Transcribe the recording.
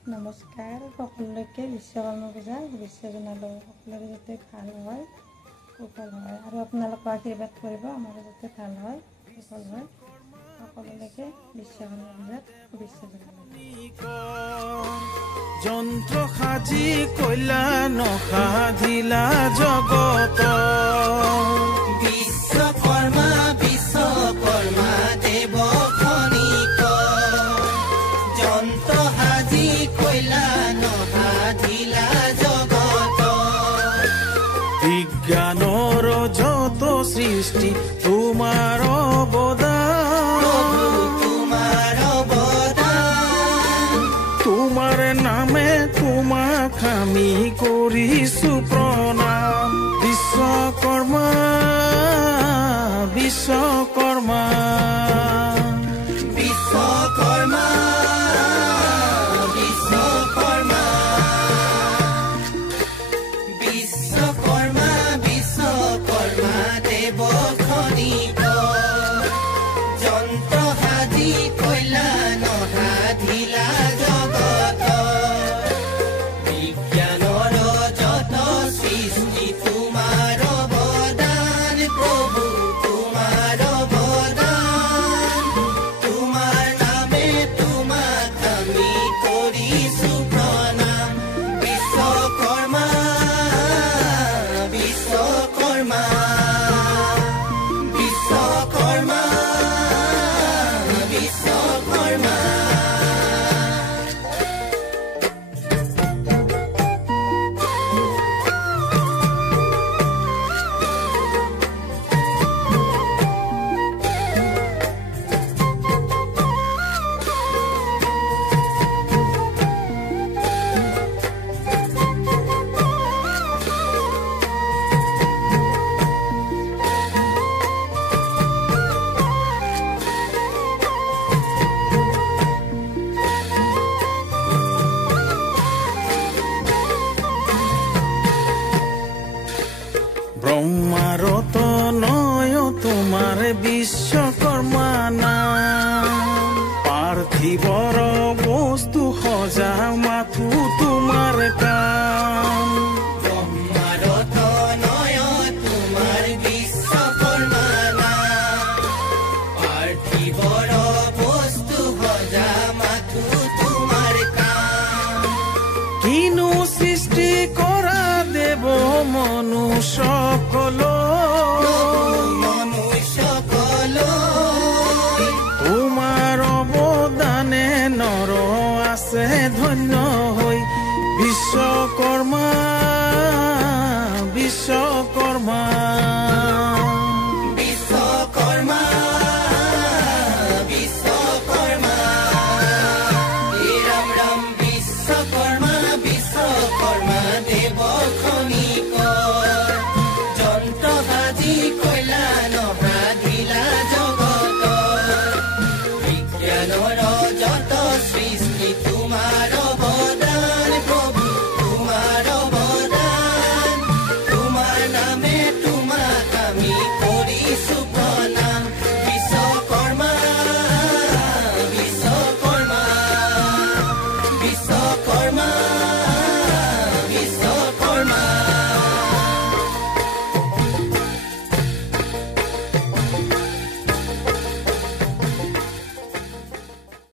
নমস্কাৰ সকলোকে বিশ্বকৰ্মা পূজা শুভেচ্ছা জনালোঁ। সকলোৰে যাতে ভাল হয়, কুশল হয় আৰু আপোনালোকে আশীৰ্বাদ কৰিব আমাৰ যাতে ভাল হয়, কুশল হয়। সকলোকে বিশ্বকৰ্মা পূজাত শুভেচ্ছা জনালোঁ। যন্ত্ৰ সাজি কইলা নসাধিলা জগত বিশ্বকৰ্মা বিশ্বকৰ্মা দেৱ খনিক যন্ত্ৰ সাজি কইলা নসাধিলা জগত বিজ্ঞানৰ যত সৃষ্টি তোমাৰ অৱদান তোমাৰ নামে তোমাক আমি কৰিছো প্ৰণাম বিশ্বকৰ্মা বিশ্বকৰ্মা বিশ্বকৰ্মা বিশ্বকৰ্মা বিশ্বকৰ্মা বিশ্বকৰ্মা দেৱ খনিক যন্ত্ৰ সাজি কইলা নসাধিলা জগত বিজ্ঞানৰ যত সৃষ্টি তোমাৰ অৱদান প্ৰভু তোমাৰ অৱদান তোমাৰ নামে তোমাক আমি কৰিছো প্ৰণাম বিশ্বকৰ্মা বিশ্বকৰ্মা বিশ্বকৰ্মা বিশ্বকৰ্মা ব্ৰহ্মাৰত নয় তোমাৰ বিশ্বকৰ্মা নাম পাৰ্থিৱৰ বস্তু সজা মাথো তোমাৰ কাম ব্ৰহ্মাৰত নয় তোমাৰ বিশ্বকৰ্মা নাম পাৰ্থিৱৰ বস্তু সজা মাথো তোমাৰ কাম কিনো সৃষ্টি কৰা দেৱ মনুষ্যকল তোমাৰ অৱদানে নৰ আছে ধন্য হৈ বিশ্বকৰ্মা বিশ্বকৰ্মা